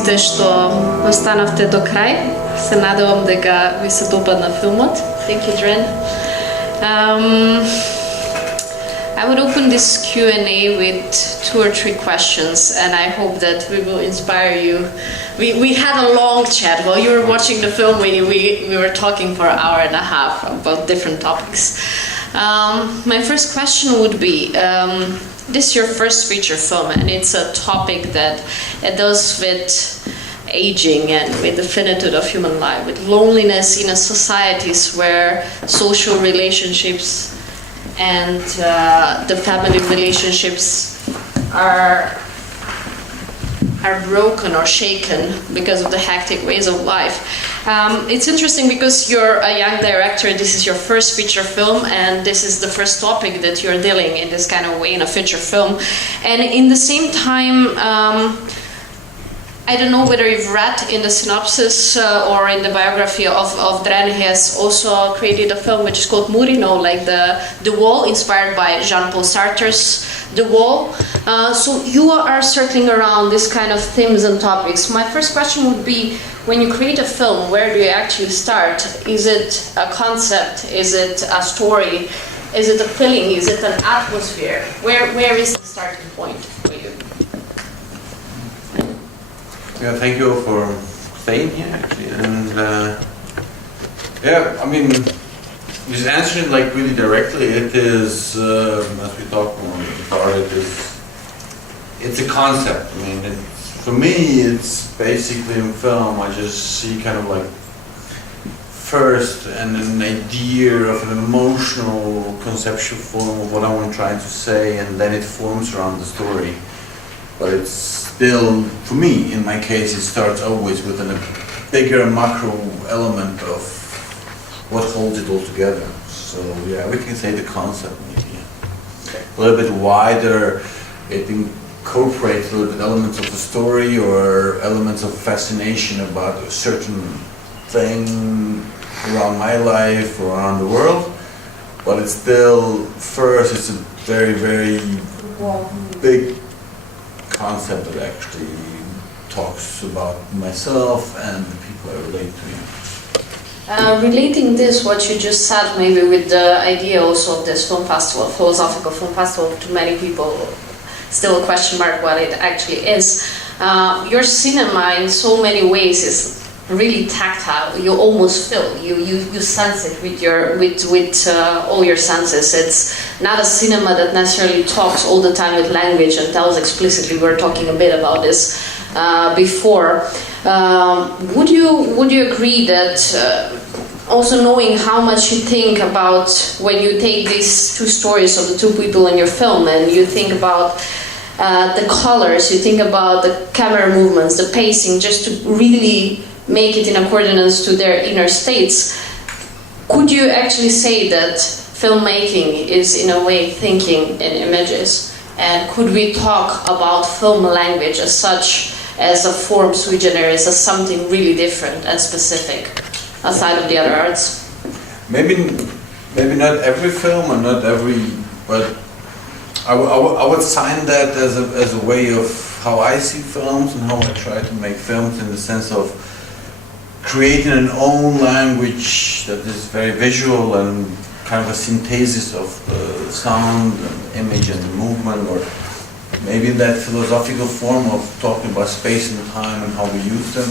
сите што останавте до крај. Се надевам дека ви се допадна филмот. Thank you, Dren. I would open this Q&A with 2 or 3 questions, and I hope that we will inspire you. We had a long chat while you were watching the film. We were talking for an hour and a half about different topics. My first question would be, this is your first feature film, and it's a topic that it deals with aging and with the finitude of human life, with loneliness in a societies where social relationships and the family relationships are broken or shaken because of the hectic ways of life. It's interesting because you're a young director, this is your first feature film, and this is the first topic that you're dealing in this kind of way in a feature film. And in the same time, I don't know whether you've read in the synopsis or in the biography of Dren. He has also created a film which is called Muri, like the Wall, inspired by Jean-Paul Sartre's The Wall. So you are circling around this kind of themes and topics. My first question would be, when you create a film, where do you actually start? Is it a concept? Is it a story? Is it a feeling? Is it an atmosphere? Where is the starting point for you? Yeah, thank you for staying here, actually. And yeah, I mean, just answering like really directly, it is, as we talked about, it's a concept. I mean, for me, it's basically in film, I just see kind of like first an idea of an emotional conceptual form of what I'm trying to say, and then it forms around the story. But it's still, for me, in my case, it starts always with a bigger macro element of what holds it all together. So yeah, we can say the concept maybe. Okay. A little bit wider, it incorporates a little bit elements of the story or elements of fascination about a certain thing around my life or around the world. But it's still, first, it's a very, very big concept that actually talks about myself and the people I relate to. Relating this, what you just said, maybe with the idea also of this film festival, philosophical film festival, to many people, still a question mark what it actually is. Your cinema in so many ways is really tactile. You almost feel, you sense it with all your senses. It's not a cinema that necessarily talks all the time with language and tells explicitly. We were talking a bit about this before. Would you agree that also knowing how much you think about when you take these 2 stories of the 2 people in your film and you think about the colors, you think about the camera movements, the pacing, just to really make it in accordance to their inner states, could you actually say that filmmaking is in a way thinking in images? And could we talk about film language as such, as a form sui generis, as something really different and specific aside of the other arts? Maybe not every film and not every, but I would sign that as a way of how I see films and how I try to make films, in the sense of creating an own language that is very visual and kind of a synthesis of sound and image and movement, or maybe in that philosophical form of talking about space and time and how we use them.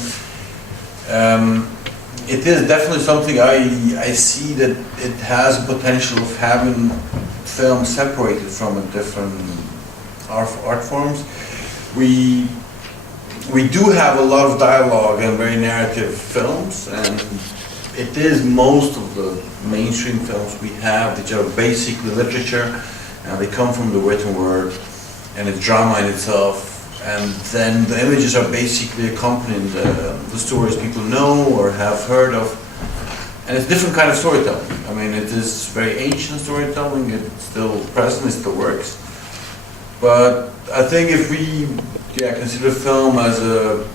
It is definitely something I see that it has the potential of having film separated from a different art forms. We do have a lot of dialogue and very narrative films, and it is most of the mainstream films we have, which are basically literature, and they come from the written word, and it's drama in itself, and then the images are basically accompanying the stories people know or have heard of, and it's different kind of storytelling. I mean, it is very ancient storytelling, it's still present, it still works, but I think if we consider film as a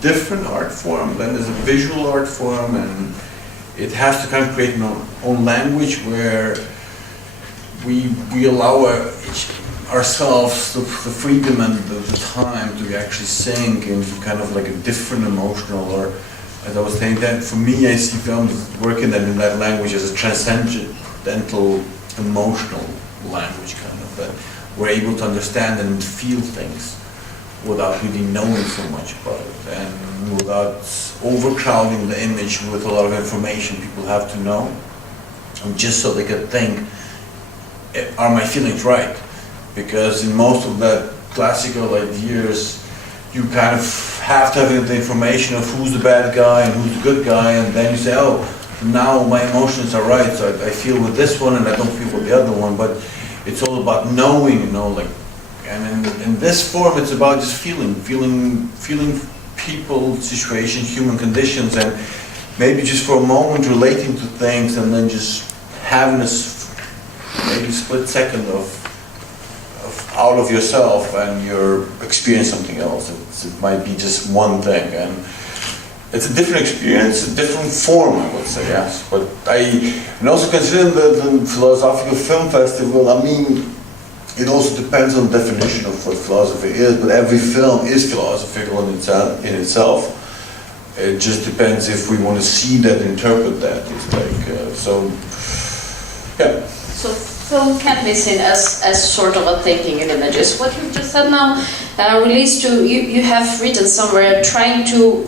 different art form, then as a visual art form, and it has to kind of create an own language where we allow ourselves the freedom and the time to actually sink into kind of like a different emotional, or as I was saying, that for me I see films working in that language as a transcendental emotional language, kind of, that we're able to understand and feel things without really knowing so much about it, and without overcrowding the image with a lot of information people have to know, and just so they can think, are my feelings right? Because in most of that classical ideas, you kind of have to have the information of who's the bad guy and who's the good guy, and then you say, oh, now my emotions are right, so I feel with this one and I don't feel with the other one. But it's all about knowing, you know, like, and in this form it's about just feeling people, situations, human conditions, and maybe just for a moment relating to things, and then just having this maybe split second of out of yourself, and you're experiencing something else. It might be just one thing, and it's a different experience, a different form, I would say, yes. But and also considering the Philosophical Film Festival, I mean, it also depends on the definition of what philosophy is, but every film is philosophical in itself. It just depends if we want to see that, interpret that. It's like, so, yeah. So film can be seen as sort of a thinking in images. What you've just said now relates to, you have written somewhere, trying to,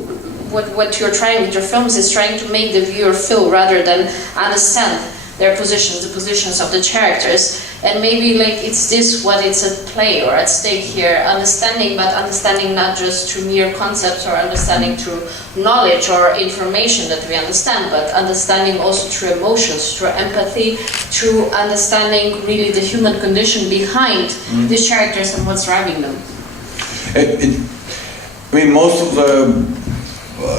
what you're trying with your films is trying to make the viewer feel rather than understand their positions, the positions of the characters. And maybe like it's this what it's at play or at stake here, understanding, but understanding not just through mere concepts or understanding through knowledge or information that we understand, but understanding also through emotions, through empathy, through understanding really the human condition behind these characters and what's driving them. I mean, most of the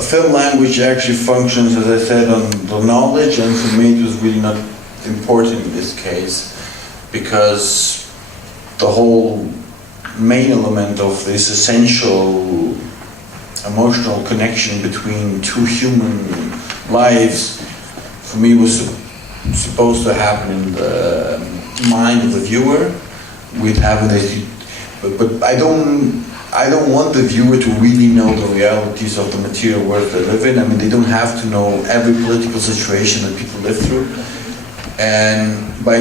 film language actually functions, as I said, on the knowledge, and for me it was really not important in this case, because the whole main element of this essential emotional connection between two human lives, for me, was supposed to happen in the mind of the viewer. We'd have this, but I don't want the viewer to really know the realities of the material world they live in. I mean, they don't have to know every political situation that people live through. And by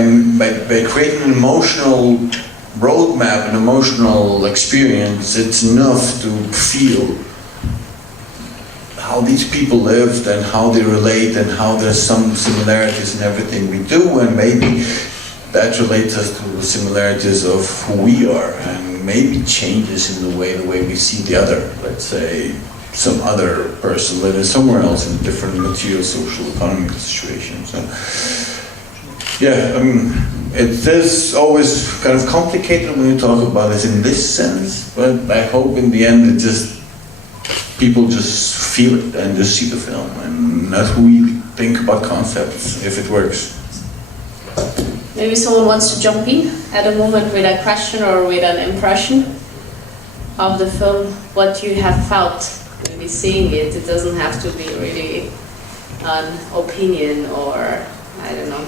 creating an emotional roadmap, an emotional experience, it's enough to feel how these people lived and how they relate and how there's some similarities in everything we do, and maybe that relates us to the similarities of who we are, and maybe changes in the way we see the other, let's say some other person living somewhere else in a different material, social, economic situation. So, yeah, I mean, it is always kind of complicated when you talk about it in this sense, but I hope in the end people just feel it and just see the film and not really think about concepts if it works. Maybe someone wants to jump in at a moment with a question or with an impression of the film, what you have felt maybe seeing it. It doesn't have to be really an opinion or, I don't know.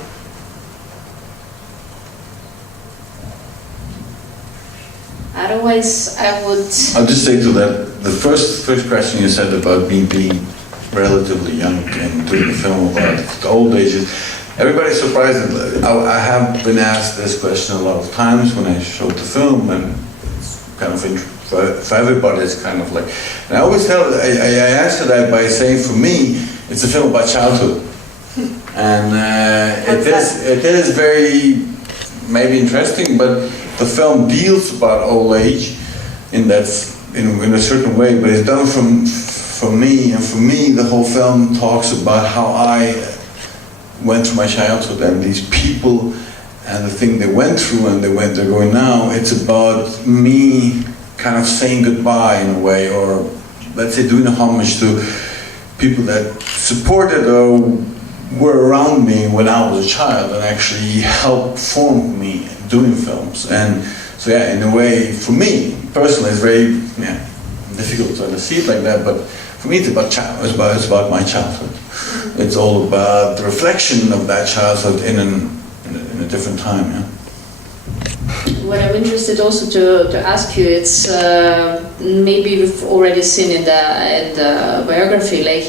Otherwise, I would... I'll just say to that, the first question you said about me being relatively young and doing a film about the old ages, everybody's surprised. I have been asked this question a lot of times when I showed the film, and it's kind of for everybody it's kind of like, and I always tell, I answer that by saying, for me, it's a film about childhood. And it is very maybe interesting, but the film deals about old age in a certain way, but it's done from me, and for me the whole film talks about how I went through my childhood and these people and the thing they went through and they're going now. It's about me kind of saying goodbye in a way, or let's say doing a homage to people that supported or were around me when I was a child and actually helped form me doing films. And so yeah, in a way, for me personally, it's very difficult to see it like that, but for me it's about my childhood. It's all about the reflection of that childhood in a different time. Yeah. what I'm interested also to ask you, it's maybe we've already seen in the biography, like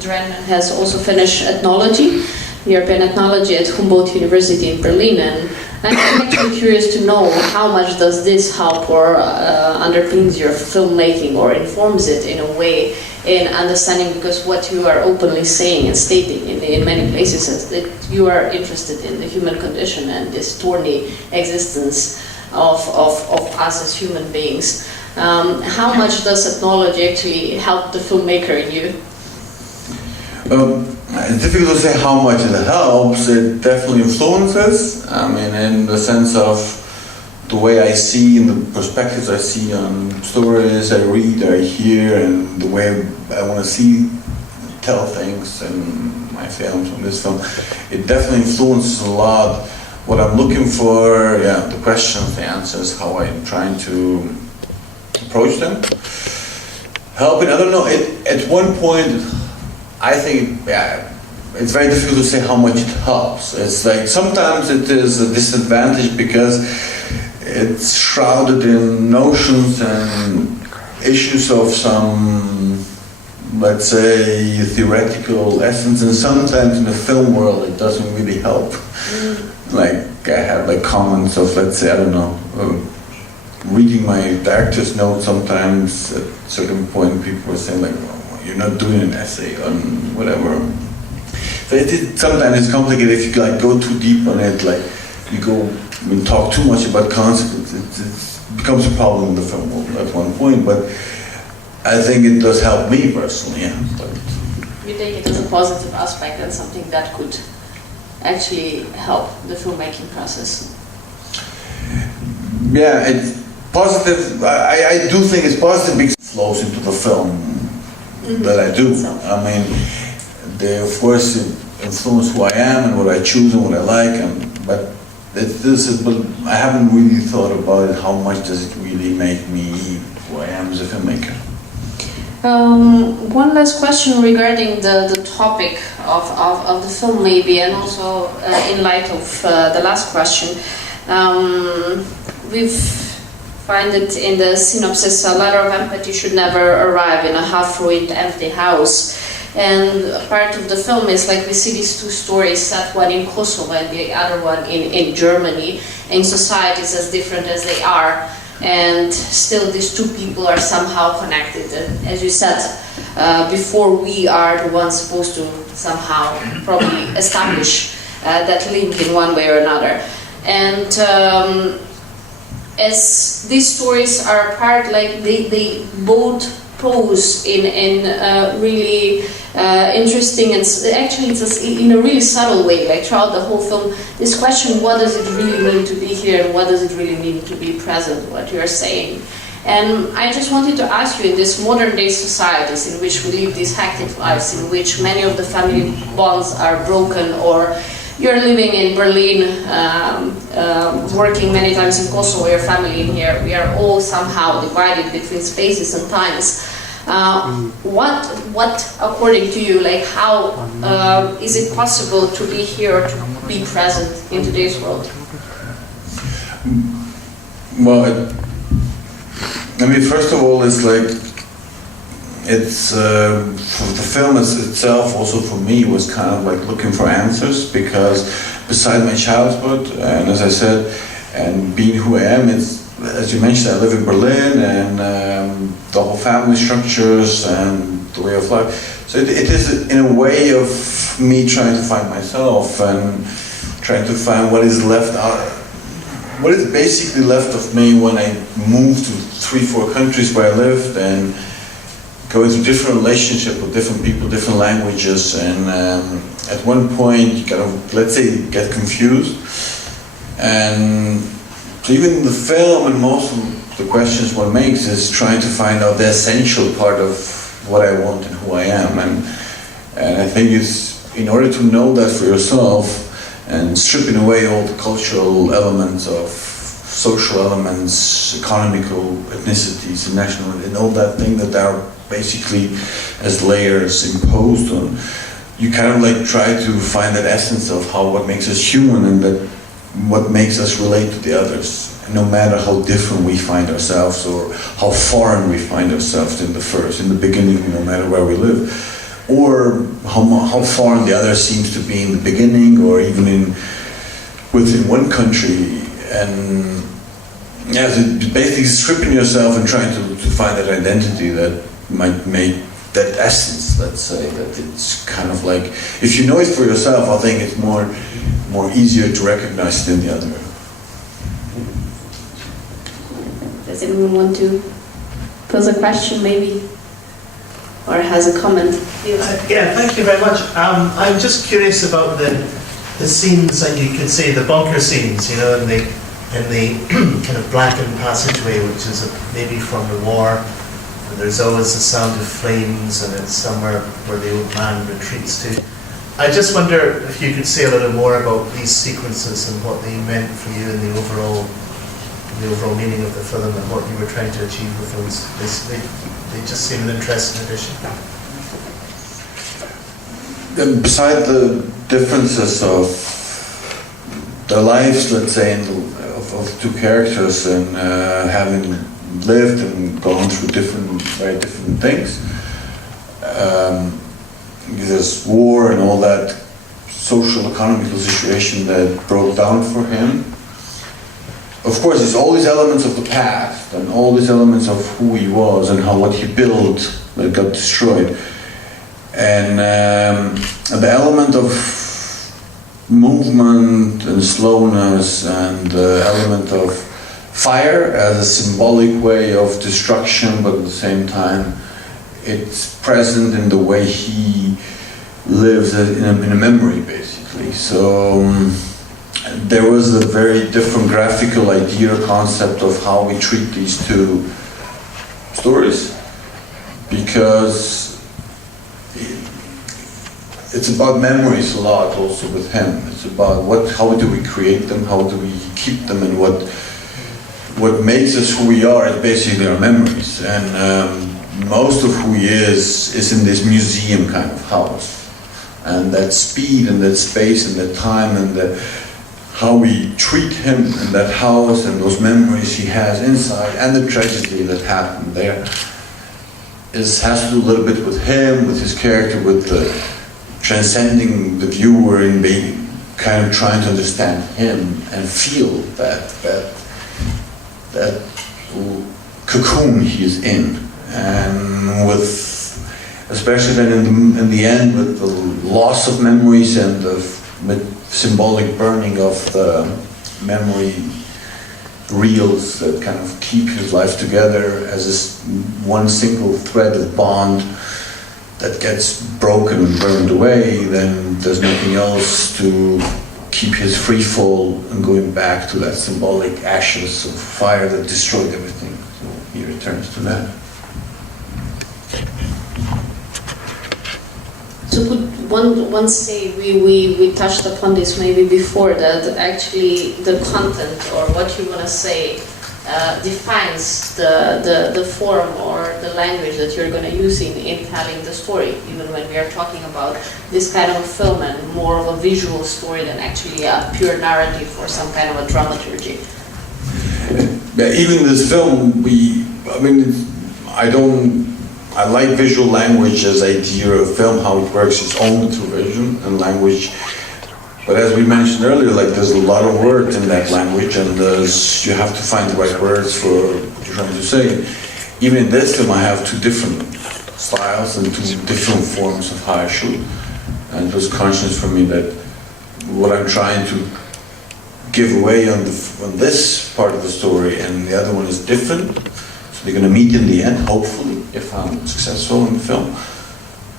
Dren has also finished ethnology, European Ethnology at Humboldt University in Berlin, and I'm actually curious to know how much does this help or underpins your filmmaking or informs it in a way in understanding, because what you are openly saying and stating in many places is that you are interested in the human condition and this thorny existence of us as human beings. How much does ethnology actually help the filmmaker in you? It's difficult to say how much it helps. It definitely influences. I mean, in the sense of the way I see and the perspectives I see on stories I read, I hear, and the way I want to tell things in my films, in this film, it definitely influences a lot what I'm looking for, the questions, the answers, how I'm trying to approach them. Helping, I don't know, at one point, I think, it's very difficult to say how much it helps. It's like sometimes it is a disadvantage because it's shrouded in notions and issues of some, let's say, theoretical essence, and sometimes in the film world it doesn't really help. Like I have like comments of, let's say, I don't know, reading my director's notes sometimes at a certain point people are saying like, oh, you're not doing an essay on whatever. So sometimes it's complicated if you like go too deep on it, like you talk too much about concepts, it becomes a problem in the film world at one point, but I think it does help me personally, But you take it as a positive aspect and something that could actually help the filmmaking process? Yeah, it's positive. I do think it's positive because it flows into the film that I do. I mean, they of course influence who I am and what I choose and what I like, but I haven't really thought about it, how much does it really make me who I am as a filmmaker. One last question regarding the topic of the film maybe, and also in light of the last question. We find it in the synopsis, a letter of empathy should never arrive in a half-ruined empty house. And part of the film is like we see these two stories set, one in Kosovo and the other one in Germany, in societies as different as they are, and still these two people are somehow connected. And as you said before, we are the ones supposed to somehow probably establish that link in one way or another. And as these stories are apart, like they both pose in really interesting and actually it's in a really subtle way, like throughout the whole film, this question, what does it really mean to be here and what does it really mean to be present, what you're saying. And I just wanted to ask you, in these modern day societies in which we live these hectic lives, in which many of the family bonds are broken, or you're living in Berlin, working many times in Kosovo, your family in here, we are all somehow divided between spaces and times. What according to you, like how is it possible to be here, to be present in today's world? Well, I mean, first of all, it's like, it's, the film itself also for me was kind of like looking for answers, because beside my childhood, and as I said, and being who I am, it's, as you mentioned, I live in Berlin, and the whole family structures and the way of life. So it is in a way of me trying to find myself and trying to find what is left out, what is basically left of me when I moved to 3-4 countries where I lived, and going through different relationships with different people, different languages, and at one point you kind of, let's say, get confused. And so even in the film, and most of the questions one makes is trying to find out the essential part of what I want and who I am. And I think it's, in order to know that for yourself, and stripping away all the cultural elements of social elements, economical ethnicities, and national, and all that thing that are basically as layers imposed on, you kind of like try to find that essence of what makes us human, and that what makes us relate to the others, no matter how different we find ourselves or how foreign we find ourselves in the beginning, no matter where we live, or how foreign the other seems to be in the beginning, or even within one country. And yeah, so basically stripping yourself and trying to find that identity that might make that essence, let's say, that it's kind of like, if you know it for yourself, I think it's more easier to recognize it in the other. Does anyone want to pose a question, maybe? Or has a comment? Yeah, thank you very much. I'm just curious about the scenes that you could say, the bunker scenes, you know, in the kind of blackened passageway, which is maybe from the war. There's always the sound of flames, and it's somewhere where the old man retreats to. I just wonder if you could say a little more about these sequences and what they meant for you in the overall meaning of the film and what you were trying to achieve with those. They just seem an interesting addition. And beside the differences of their lives, let's say, of two characters, and having lived and gone through very different things, there's war and all that social economical situation that broke down for him. Of course, there's all these elements of the past and all these elements of who he was and what he built that got destroyed. And the element of movement and slowness and the element of fire as a symbolic way of destruction, but at the same time it's present in the way he lives in a memory, basically. So there was a very different graphical idea or concept of how we treat these two stories, because it's about memories a lot also with him. It's about how do we create them, how do we keep them, and what makes us who we are is basically our memories. And most of who he is in this museum kind of house. And that speed and that space and that time and how we treat him in that house and those memories he has inside and the tragedy that happened there has to do a little bit with him, with his character, with the transcending the viewer and being kind of trying to understand him and feel that cocoon he's in. And with, especially then in the end, with the loss of memories and the symbolic burning of the memory reels that kind of keep his life together as this one single thread of bond that gets broken and burned away, then there's nothing else to keep his free fall and going back to that symbolic ashes of fire that destroyed everything. So he returns to that. So could one say, we touched upon this maybe before, that actually the content or what you want to say defines the form or the language that you're going to use in telling the story, even when we are talking about this kind of film and more of a visual story than actually a pure narrative or some kind of a dramaturgy. Yeah, even this film, I like visual language as idea of film, how it works. It's only through vision and language. But as we mentioned earlier, like there's a lot of words in that language, and you have to find the right words for what you're trying to say. Even in this film, I have two different styles and two different forms of how I shoot. And it was conscious for me that what I'm trying to give away on this part of the story and the other one is different. So they're going to meet in the end, hopefully, if I'm successful in the film.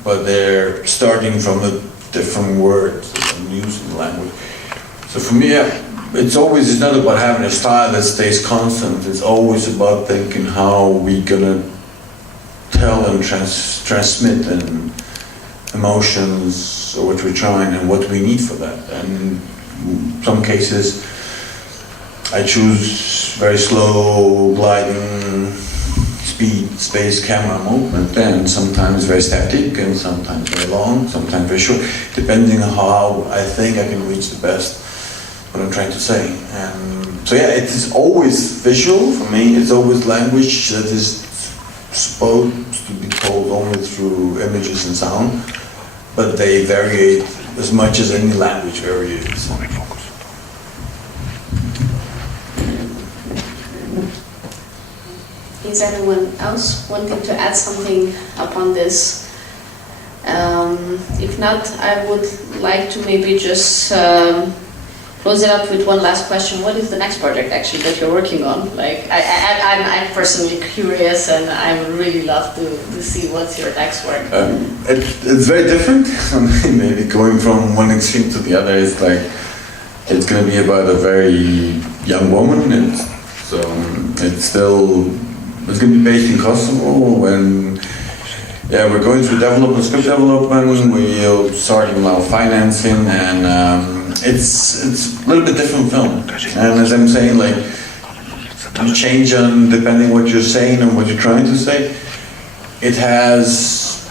But they're starting from a different words that I'm using the language. So for me, it's not about having a style that stays constant. It's always about thinking how we're gonna tell and transmit and emotions, or what we're trying and what we need for that. And in some cases, I choose very slow, gliding, speed, space, camera movement, and sometimes very static, and sometimes very long, sometimes very short, depending on how I think I can reach the best what I'm trying to say. And so yeah, it is always visual for me. It's always language that is supposed to be told only through images and sound, but they vary as much as any language varies. Is anyone else wanting to add something upon this? If not, I would like to maybe just close it up with one last question. What is the next project actually that you're working on? Like, I'm personally curious, and I would really love to see what's your next work. It's very different. Maybe going from one extreme to the other is like, it's going to be about a very young woman, and so it's going to be based in Kosovo. When we're going through script development, we're starting now financing, and it's a little bit different film. And as I'm saying, like, you change on depending what you're saying and what you're trying to say. It has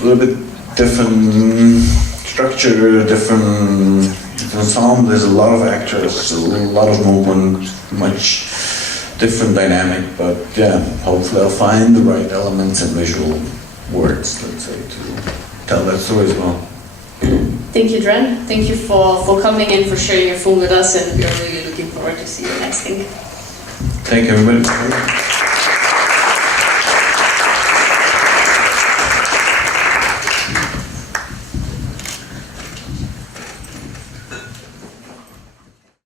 a little bit different structure, different ensemble. There's a lot of actors, a lot of movement, much different dynamic. But yeah, hopefully I'll find the right elements and visual words, let's say, to tell that story as well. Thank you, Dren. Thank you for coming in, for sharing your film with us, and we are really looking forward to see your next thing. Thank you, everybody.